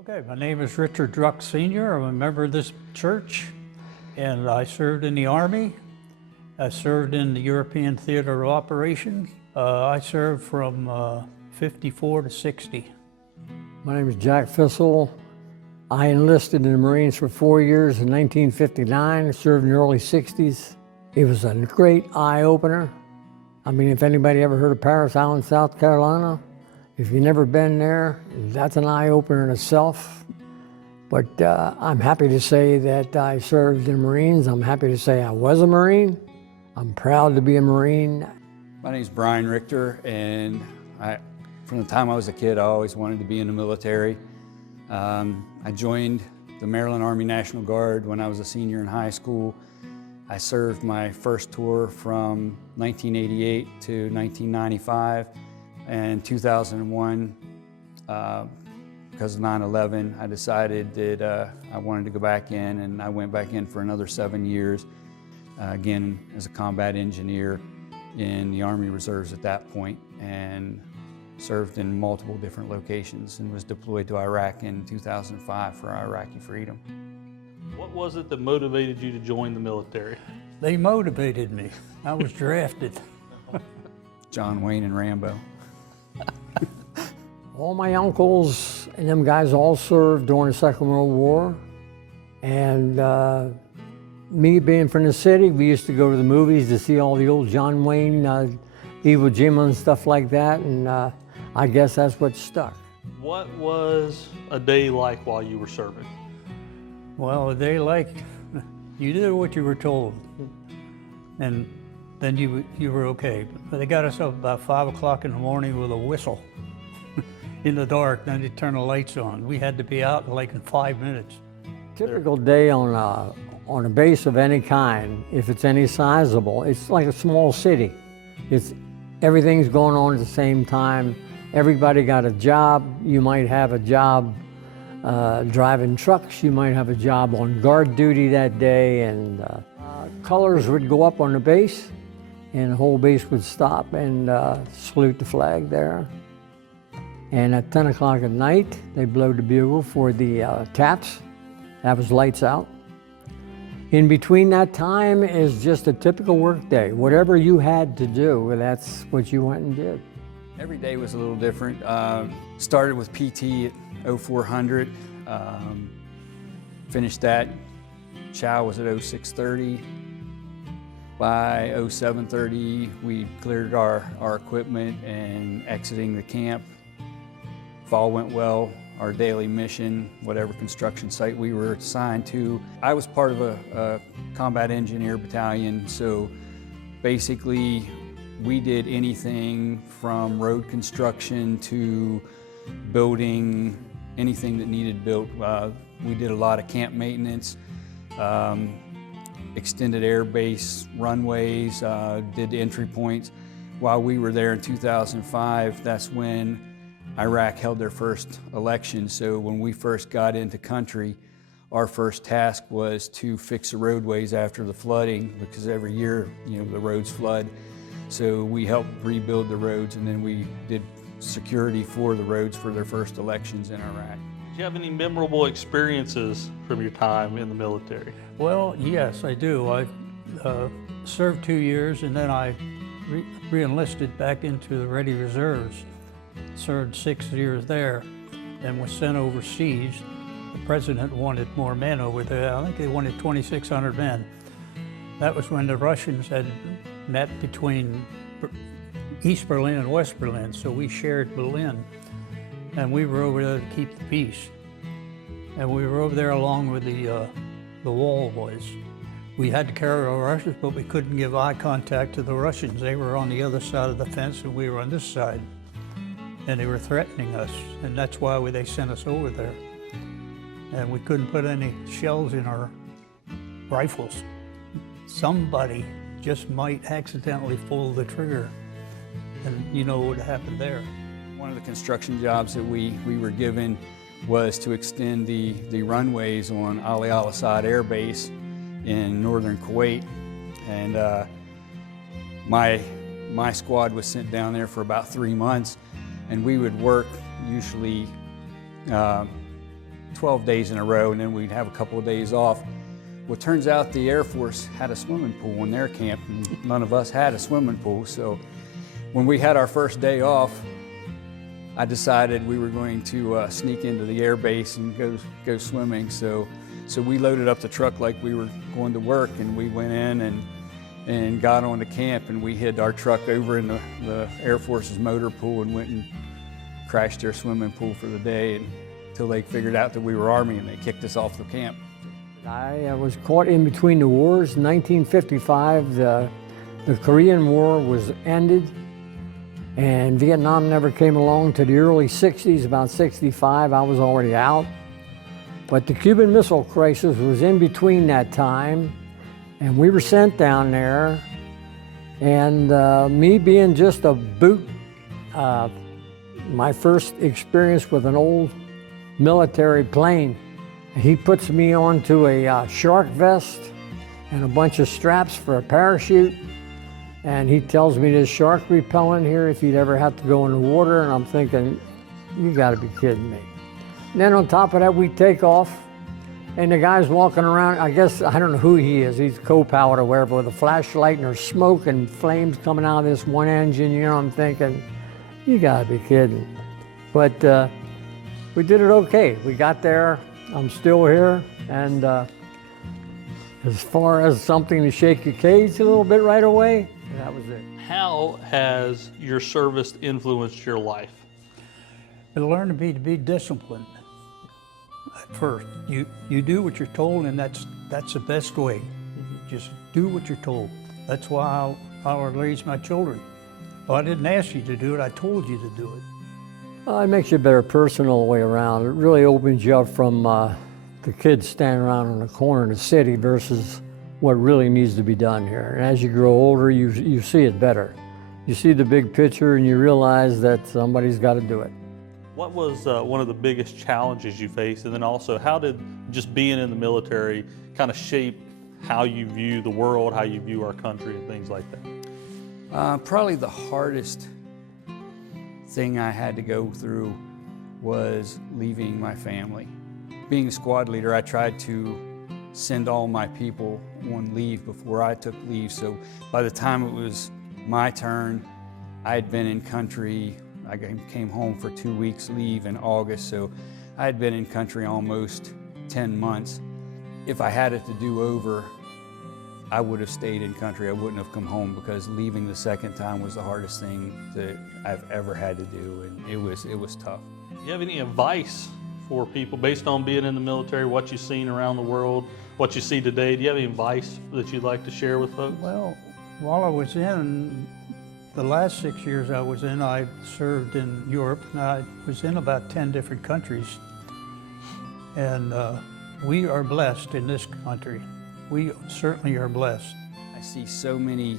Okay, my name is Richard Druck Sr. I'm a member of this church, and I served in the Army. I served in the European Theater of Operations. I served from 54 to 60. My name is Jack Fissel. I enlisted in the Marines for 4 years in 1959, served in the early 60s. It was a great eye-opener. I mean, if anybody ever heard of Parris Island, South Carolina, if you've never been there, that's an eye-opener in itself. But I'm happy to say that I served in the Marines. I'm happy to say I was a Marine. I'm proud to be a Marine. My name is Brian Richter, and from the time I was a kid, I always wanted to be in the military. I joined the Maryland Army National Guard when I was a senior in high school. I served my first tour from 1988 to 1995. And 2001, because of 9/11, I decided that I wanted to go back in, and I went back in for another 7 years, again as a combat engineer in the Army Reserves at that point, and served in multiple different locations and was deployed to Iraq in 2005 for Iraqi freedom. What was it that motivated you to join the military? They motivated me. I was drafted. John Wayne and Rambo. All my uncles and them guys all served during the Second World War. And me being from the city, we used to go to the movies to see all the old John Wayne, Iwo Jima and stuff like that. And I guess that's what stuck. What was a day like while you were serving? Well, they you did what you were told, and then you were okay. But they got us up about 5 o'clock in the morning with a whistle in the dark, then they turn the lights on. We had to be out like in 5 minutes. Typical day on a base of any kind, if it's any sizable, it's like a small city. Everything's going on at the same time. Everybody got a job. You might have a job driving trucks. You might have a job on guard duty that day, and colors would go up on the base, and the whole base would stop and salute the flag there. And at 10 o'clock at night, they blow the bugle for the taps. That was lights out. In between that time is just a typical work day. Whatever you had to do, that's what you went and did. Every day was a little different. Started with PT at 0400, finished that. Chow was at 0630. By 0730, we cleared our equipment and exiting the camp. If all went well, our daily mission, whatever construction site we were assigned to. I was part of a combat engineer battalion, so basically we did anything from road construction to building anything that needed built. We did a lot of camp maintenance, extended air base runways, did entry points. While we were there in 2005, that's when Iraq held their first election. So when we first got into country, our first task was to fix the roadways after the flooding, because every year, the roads flood. So we helped rebuild the roads, and then we did security for the roads for their first elections in Iraq. Did you have any memorable experiences from your time in the military? Well, yes, I do. I served 2 years, and then I re-enlisted back into the Ready Reserves. Served 6 years there, and was sent overseas. The president wanted more men over there. I think they wanted 2,600 men. That was when the Russians had met between East Berlin and West Berlin, so we shared Berlin. And we were over there to keep the peace. And we were over there along with the wall boys. We had to carry our Russians, but we couldn't give eye contact to the Russians. They were on the other side of the fence, and we were on this side. And they were threatening us, and that's why they sent us over there. And we couldn't put any shells in our rifles. Somebody just might accidentally pull the trigger, and you know what happened there. One of the construction jobs that we were given was to extend the runways on Ali Al Assad Air Base in northern Kuwait. And my squad was sent down there for about 3 months, and we would work usually 12 days in a row, and then we'd have a couple of days off. Well, it turns out the Air Force had a swimming pool in their camp, and none of us had a swimming pool. So when we had our first day off, I decided we were going to sneak into the air base and go swimming. So we loaded up the truck like we were going to work, and we went in and got on the camp, and we hid our truck over in the Air Force's motor pool and went and crashed their swimming pool for the day until they figured out that we were Army and they kicked us off the camp. I was caught in between the wars. 1955, the Korean War was ended, and Vietnam never came along to the early 60s. About 65, I was already out. But the Cuban Missile Crisis was in between that time, and we were sent down there. And me being just a boot, my first experience with an old military plane, he puts me onto a shark vest and a bunch of straps for a parachute. And he tells me there's shark repellent here if you'd ever have to go in the water. And I'm thinking, you gotta be kidding me. And then on top of that, we take off, and the guy's walking around, I guess, I don't know who he is, he's co-pilot or whatever, with a flashlight, and there's smoke and flames coming out of this one engine. You know, I'm thinking, you gotta be kidding. But we did it okay. We got there, I'm still here, and as far as something to shake your cage a little bit right away, that was it. How has your service influenced your life? I learned to be disciplined. At first, you do what you're told, and that's the best way. Just do what you're told. That's why I raise my children. Well, I didn't ask you to do it, I told you to do it. It makes you a better person all the way around. It really opens you up from the kids standing around in the corner of the city versus what really needs to be done here. And as you grow older, you see it better. You see the big picture and you realize that somebody's got to do it. What was one of the biggest challenges you faced? And then also, how did just being in the military kind of shape how you view the world, how you view our country and things like that? Probably the hardest thing I had to go through was leaving my family. Being a squad leader, I tried to send all my people on leave before I took leave. So by the time it was my turn, I had been in country. I came home for 2 weeks leave in August, so I had been in country almost 10 months. If I had it to do over, I would have stayed in country. I wouldn't have come home, because leaving the second time was the hardest thing that I've ever had to do, and it was tough. Do you have any advice for people based on being in the military, what you've seen around the world, what you see today? Do you have any advice that you'd like to share with folks? Well, while I was in, the last 6 years I was in, I served in Europe, and I was in about 10 different countries. And we are blessed in this country. We certainly are blessed. I see so many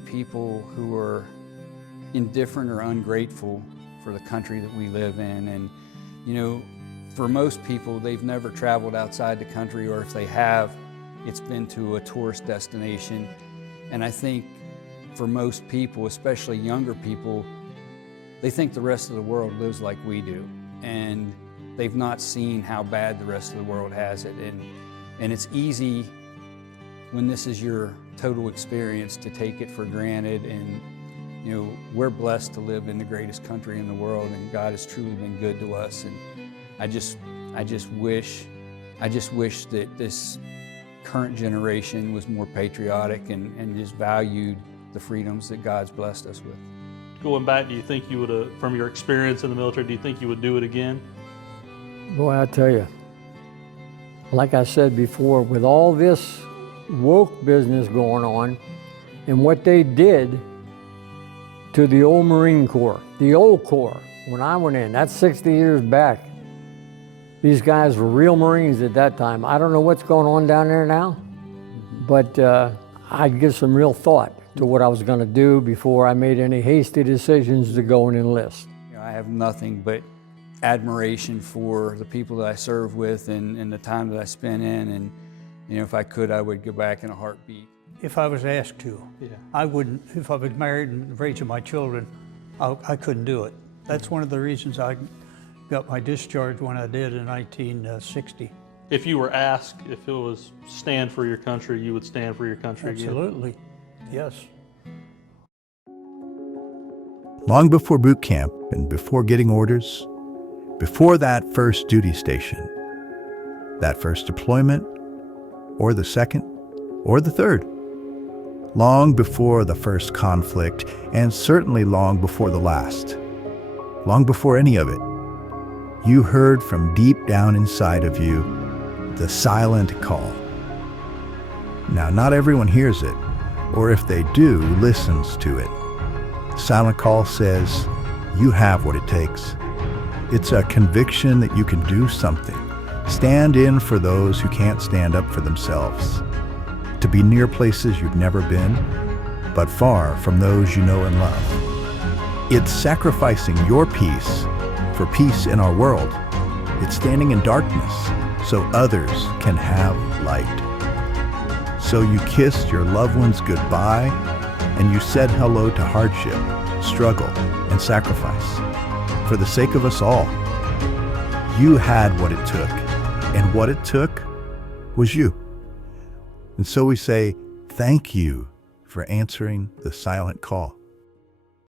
people who are indifferent or ungrateful for the country that we live in. And, you know, for most people, they've never traveled outside the country, or if they have, it's been to a tourist destination. And I think for most people, especially younger people, they think the rest of the world lives like we do. And they've not seen how bad the rest of the world has it. And it's easy when this is your total experience to take it for granted. And you know, we're blessed to live in the greatest country in the world, and God has truly been good to us. And I just wish that this current generation was more patriotic and just valued the freedoms that God's blessed us with. Going back, do you think you would have, from your experience in the military, do you think you would do it again? Boy, I tell you, like I said before, with all this woke business going on and what they did to the old Marine Corps, the old Corps, when I went in, that's 60 years back. These guys were real Marines at that time. I don't know what's going on down there now, but I'd give some real thought to what I was going to do before I made any hasty decisions to go and enlist. You know, I have nothing but admiration for the people that I serve with and the time that I spent in, and you know, if I could, I would go back in a heartbeat. If I was asked to, Yeah. I wouldn't. If I was married and raising my children, I couldn't do it. That's one of the reasons I got my discharge when I did in 1960. If you were asked if it was stand for your country, you would stand for your country again? Absolutely, yes. Long before boot camp and before getting orders, before that first duty station, that first deployment, or the second, or the third, long before the first conflict, and certainly long before the last, long before any of it, you heard from deep down inside of you the silent call. Now, not everyone hears it, or if they do, listens to it. Silent call says, you have what it takes. It's a conviction that you can do something. Stand in for those who can't stand up for themselves. To be near places you've never been, but far from those you know and love. It's sacrificing your peace for peace in our world. It's standing in darkness so others can have light. So you kissed your loved ones goodbye, and you said hello to hardship, struggle, and sacrifice. For the sake of us all, you had what it took, and what it took was you. And so we say, thank you for answering the silent call.